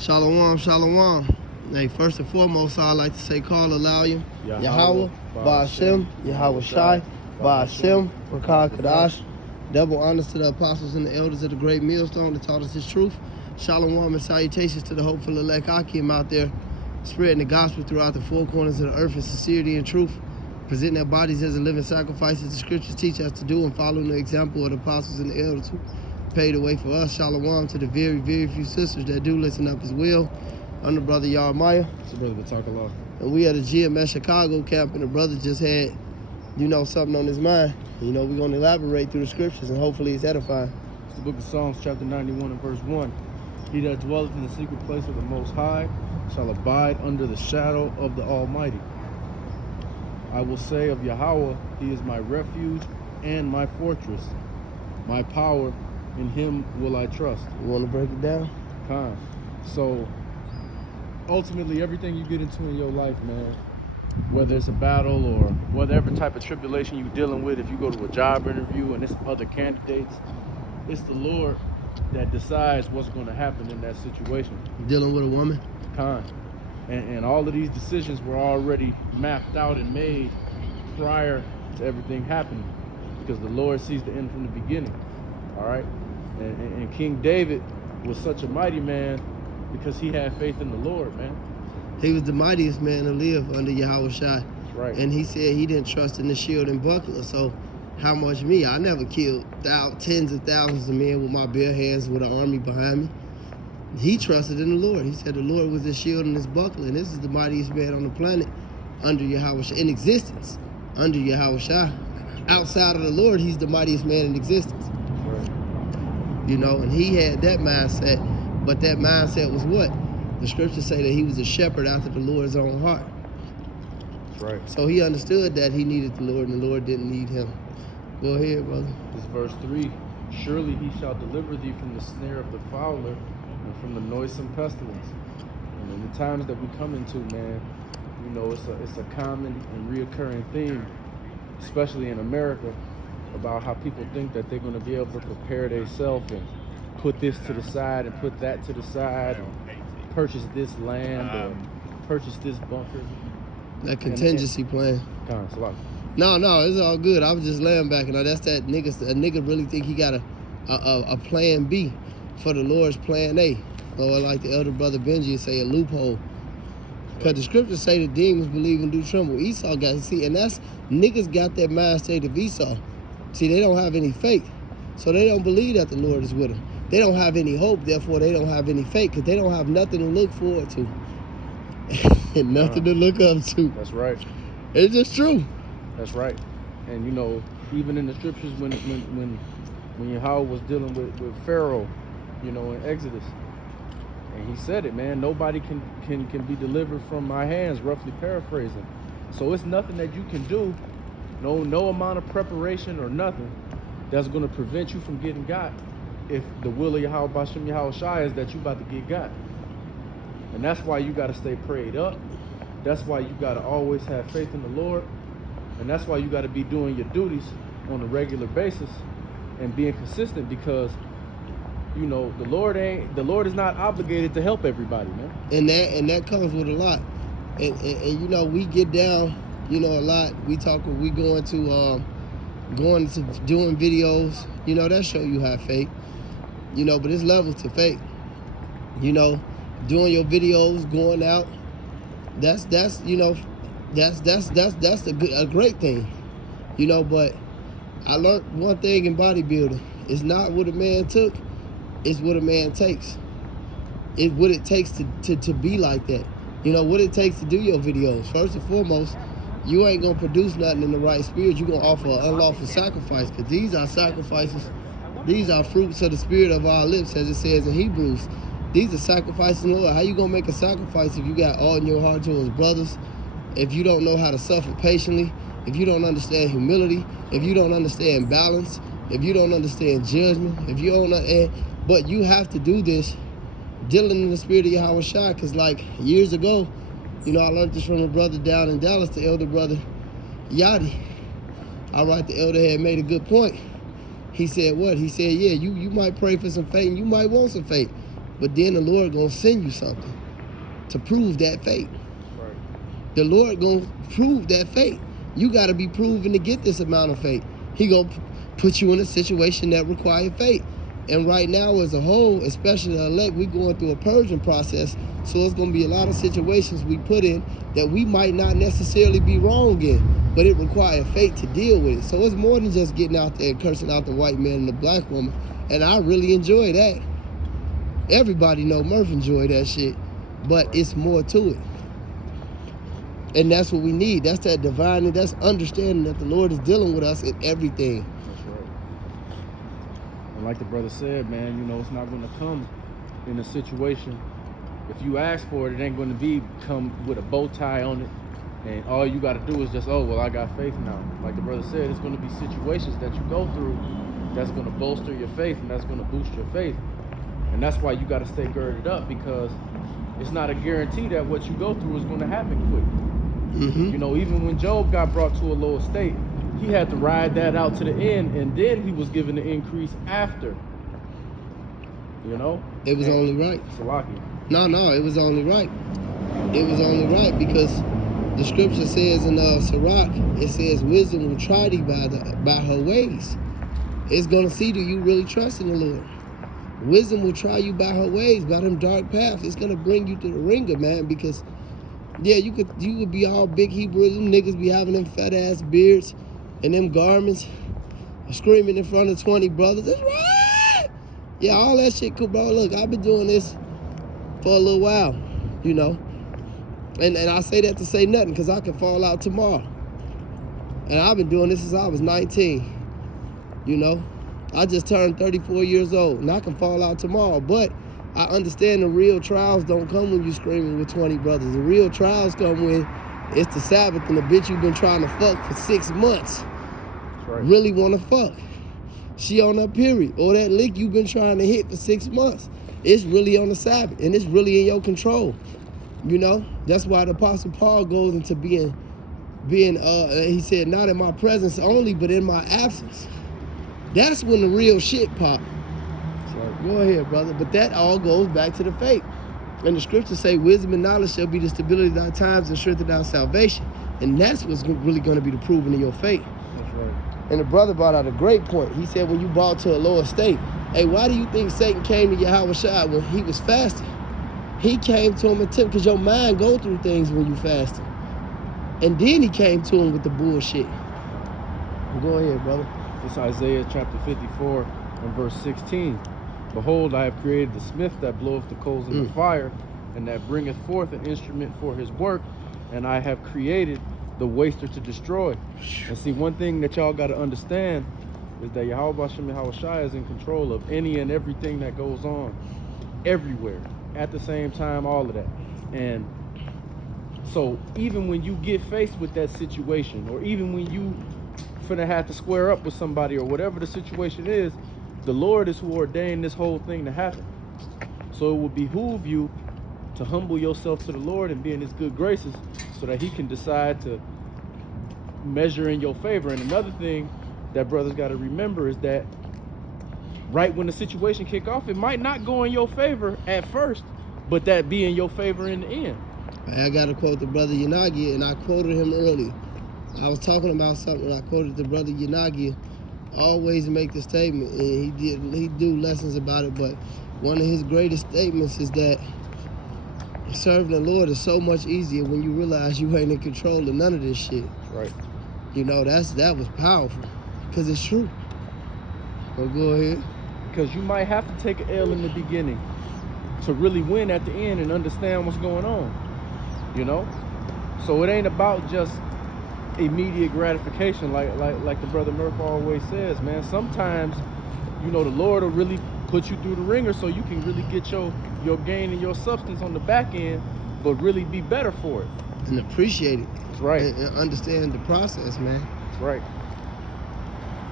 Shalom, shalom. Hey, first and foremost, I'd like to say, call Alauya, Yahweh, Ba'ashem, Yahweh Shai, Ba'ashem, Rakah Kadash. Double honors to the apostles and the elders of the great millstone that taught us his truth. Shalom and salutations to the hopeful elect Akim out there, spreading the gospel throughout the four corners of the earth in sincerity and truth, presenting their bodies as a living sacrifice as the scriptures teach us to do, and following the example of the apostles and the elders who paved the way for us. Shalom to the very, very few sisters that do listen up as well. I'm the brother Yarmaya. It's the brother Batakala. And we at the GMS Chicago camp, and the brother just had, something on his mind. We're going to elaborate through the scriptures, and hopefully it's edifying. It's the book of Psalms, chapter 91 and verse 1. He that dwelleth in the secret place of the Most High shall abide under the shadow of the Almighty. I will say of Yahweh, he is my refuge and my fortress, my power, in him will I trust. You want to break it down? Kind. So, ultimately, everything you get into in your life, man, whether it's a battle or whatever type of tribulation you're dealing with, if you go to a job interview and it's other candidates, it's the Lord that decides what's going to happen in that situation. Dealing with a woman? Kind. And all of these decisions were already mapped out and made prior to everything happening, because the Lord sees the end from the beginning. All right? And King David was such a mighty man because he had faith in the Lord, man. He was the mightiest man to live under Yahweh Shai. That's right. And he said he didn't trust in the shield and buckler. So how much me? I never killed tens of thousands of men with my bare hands with an army behind me. He trusted in the Lord. He said the Lord was his shield and his buckler. And this is the mightiest man on the planet under Yahweh Shai, in existence, under Yahweh Shai. Outside of the Lord, he's the mightiest man in existence. And he had that mindset, but that mindset was what? The scriptures say that he was a shepherd after the Lord's own heart. That's right. So he understood that he needed the Lord and the Lord didn't need him. Go ahead, brother. This verse 3, surely he shall deliver thee from the snare of the fowler and from the noisome pestilence. And in the times that we come into, man, it's a common and reoccurring theme, especially in America, about how people think that they're going to be able to prepare themselves and put this to the side and put that to the side and purchase this land or purchase this bunker. That contingency plan. No, it's all good. I was just laying back, and that's that nigga. A nigga really think he got a plan B for the Lord's plan A, or like the elder brother Benji say, a loophole. Because the scriptures say the demons believe and do tremble. Esau got and that's niggas got that mind state of Esau. See, they don't have any faith, so they don't believe that the Lord is with them. They don't have any hope, therefore they don't have any faith, because they don't have nothing to look forward to and nothing to look up to. That's right. It's just true. That's right. And even in the scriptures, when Yahweh was dealing with Pharaoh, in Exodus, and he said it, man, nobody can be delivered from my hands, roughly paraphrasing. So it's nothing that you can do, no amount of preparation or nothing that's going to prevent you from getting got, if the will of Yahweh Ba'ashem Yahweh Shai is that you about to get got. And that's why you got to stay prayed up. That's why you got to always have faith in the Lord. And that's why you got to be doing your duties on a regular basis and being consistent, because the Lord is not obligated to help everybody, man. And that comes with a lot. And we get down, a lot. We going to doing videos, that show you have faith. But it's levels to faith. Doing your videos, going out, that's a great thing. But I learned one thing in bodybuilding. It's not what a man took, it's what a man takes. It's what it takes to be like that. What it takes to do your videos. First and foremost, you ain't gonna produce nothing in the right spirit. You're gonna offer an unlawful sacrifice, because these are sacrifices. These are fruits of the spirit of our lips, as it says in Hebrews. These are sacrifices, Lord. How you gonna make a sacrifice if you got all in your heart towards brothers? If you don't know how to suffer patiently, if you don't understand humility, if you don't understand balance, if you don't understand judgment, if you don't, but you have to do this dealing in the spirit of Yahweh Shai, because like years ago, I learned this from a brother down in Dallas, the elder brother Yadi. All right, the elder had made a good point. He said what? He said, yeah, you might pray for some faith and you might want some faith. But then the Lord gonna send you something to prove that faith. Right. The Lord gonna prove that faith. You gotta be proven to get this amount of faith. He gonna put you in a situation that requires faith. And right now, as a whole, especially the elect, we going through a purging process. So it's gonna be a lot of situations we put in that we might not necessarily be wrong in, but it requires faith to deal with it. So it's more than just getting out there and cursing out the white man and the black woman. And I really enjoy that. Everybody know Murph enjoy that shit, but it's more to it. And that's what we need. That's that divine, and that's understanding that the Lord is dealing with us in everything. That's right. And like the brother said, man, you know, it's not going to come in a situation. If you ask for it, it ain't going to come with a bow tie on it. And all you got to do is just, oh, well, I got faith now. Like the brother said, it's going to be situations that you go through that's going to bolster your faith and that's going to boost your faith. And that's why you got to stay girded up, because it's not a guarantee that what you go through is going to happen quick. Mm-hmm. You know, even when Job got brought to a lower state, he had to ride that out to the end, and then he was given the increase after. You know? It was only right. Salaki. No, it was only right. It was only right because the scripture says in Sirach, it says wisdom will try thee by her ways. It's going to see do you really trust in the Lord. Wisdom will try you by her ways, by them dark paths. It's going to bring you to the ringer, man, because yeah, you could be all big Hebrew. Them niggas be having them fat ass beards and them garments, screaming in front of 20 brothers. It's right. Yeah, all that shit cool, bro. Look, I've been doing this for a little while, you know. And I say that to say nothing, because I could fall out tomorrow. And I've been doing this since I was 19, you know. I just turned 34 years old, and I can fall out tomorrow. But I understand the real trials don't come when you're screaming with 20 brothers. The real trials come when it's the Sabbath and the bitch you've been trying to fuck for 6 months. That's right. Really want to fuck. She on her period. Or that lick you've been trying to hit for 6 months. It's really on the Sabbath, and it's really in your control. You know? That's why the Apostle Paul goes into being he said, not in my presence only, but in my absence. That's when the real shit pop. Right. Go ahead, brother. But that all goes back to the faith. And the scriptures say, wisdom and knowledge shall be the stability of thy times and strength of thy salvation. And that's what's really going to be the proving of your faith. That's right. And the brother brought out a great point. He said, when you brought to a lower state, hey, why do you think Satan came to Yahweh Shai when he was fasting? He came to him and took, because your mind go through things when you fasting. And then he came to him with the bullshit. Go ahead, brother. It's Isaiah chapter 54 and verse 16. Behold, I have created the smith that bloweth the coals in the fire, and that bringeth forth an instrument for his work, and I have created the waster to destroy. And see, one thing that y'all got to understand is that Yahweh Bashem Yahweh Shai is in control of any and everything that goes on everywhere at the same time, all of that. And so even when you get faced with that situation, or even when you finna have to square up with somebody, or whatever the situation is, the Lord is who ordained this whole thing to happen. So it will behoove you to humble yourself to the Lord and be in his good graces, so that he can decide to measure in your favor. And another thing that brothers got to remember is that right when the situation kick off, it might not go in your favor at first, but that be in your favor in the end. I got to quote the brother Yanagi, and I quoted him earlier. I was talking about something, and I quoted the brother Yanagi. Always make the statement, and he do lessons about it, but one of his greatest statements is that serving the Lord is so much easier when you realize you ain't in control of none of this shit. Right. You know, that was powerful, because it's true. So go ahead. Because you might have to take an L in the beginning to really win at the end and understand what's going on, you know? So it ain't about just immediate gratification, like the brother Murph always says, man. Sometimes, you know, the Lord will really put you through the ringer so you can really get your gain and your substance on the back end, but really be better for it. And appreciate it. That's right. And understand the process, man. That's right.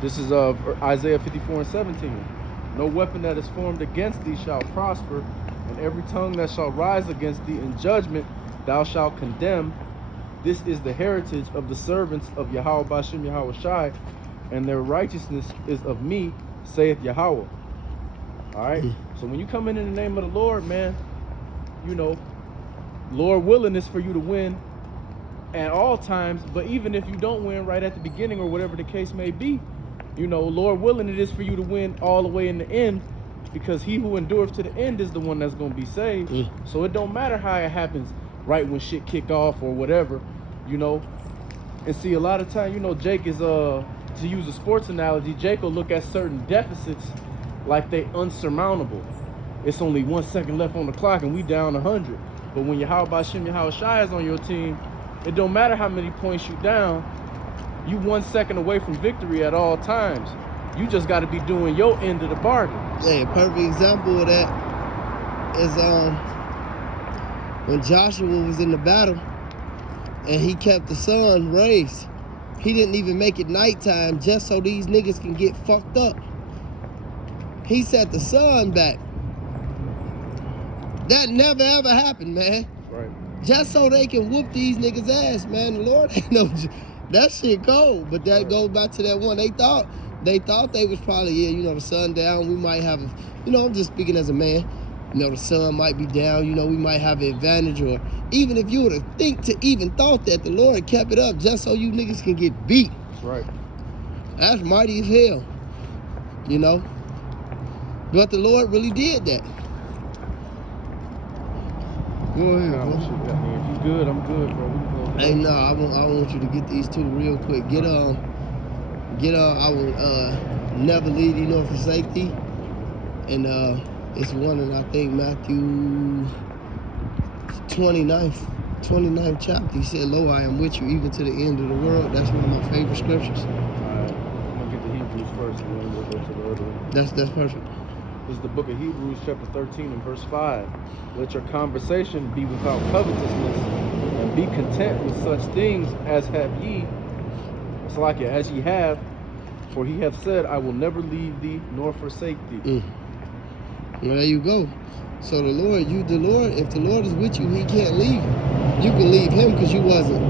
This is Isaiah 54 and 17. No weapon that is formed against thee shall prosper, and every tongue that shall rise against thee in judgment thou shalt condemn. This is the heritage of the servants of Yahweh Bashem Yahweh Shai, and their righteousness is of me, saith Yahweh. All right. So when you come in the name of the Lord, man, you know, Lord willing is for you to win at all times. But even if you don't win right at the beginning or whatever the case may be, you know, Lord willing it is for you to win all the way in the end, because he who endureth to the end is the one that's going to be saved. So it don't matter how it happens right when shit kick off or whatever, you know. And see, a lot of time, you know, Jake is, to use a sports analogy, Jake will look at certain deficits like they unsurmountable. It's only 1 second left on the clock and we down 100. But when Yahweh Shem Yahweh Shai is on your team, it don't matter how many points you down, you 1 second away from victory at all times. You just got to be doing your end of the bargain. Hey, a perfect example of that is when Joshua was in the battle and he kept the sun raised. He didn't even make it nighttime just so these niggas can get fucked up. He set the sun back. That never ever happened, man. Right. Just so they can whoop these niggas' ass, man. The Lord ain't no, that shit cold. But that goes back to that one. They thought they was probably, yeah, you know, the sun down. We might have, you know, I'm just speaking as a man. You know, the sun might be down. You know, we might have an advantage. Or even if you would have even thought that, the Lord kept it up just so you niggas can get beat. That's right. That's mighty as hell. You know? But the Lord really did that. Go ahead, Nah, bro. shit, I mean, if you good, I'm good, bro. We can go. Hey, no, I want you to get these two real quick. I will never leave thee nor forsake thee. And it's one in, I think, Matthew 29th chapter. He said, lo, I am with you even to the end of the world. That's one of my favorite scriptures. Alright, I'm gonna get the Hebrews first, and then we'll go to the other one. That's perfect. This is the book of Hebrews, chapter 13 and verse 5. Let your conversation be without covetousness, and be content with such things as have ye. It's like it, as ye have, for he hath said, I will never leave thee nor forsake thee. Well, there you go. So if the Lord is with you, he can't leave you. You can leave him because you wasn't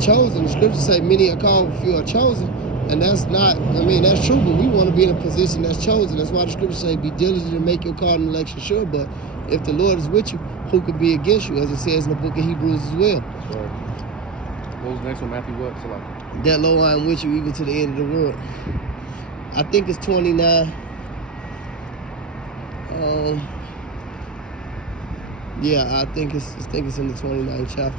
chosen. The scriptures say many are called, few are chosen. And that's not, that's true, but we want to be in a position that's chosen. That's why the scriptures say, be diligent and make your call and election sure. But if the Lord is with you, who could be against you? As it says in the book of Hebrews as well. That's right. What was the next one, Matthew what? That lo, I am with you even to the end of the world. I think it's 29. Yeah, I think it's in the 29th chapter.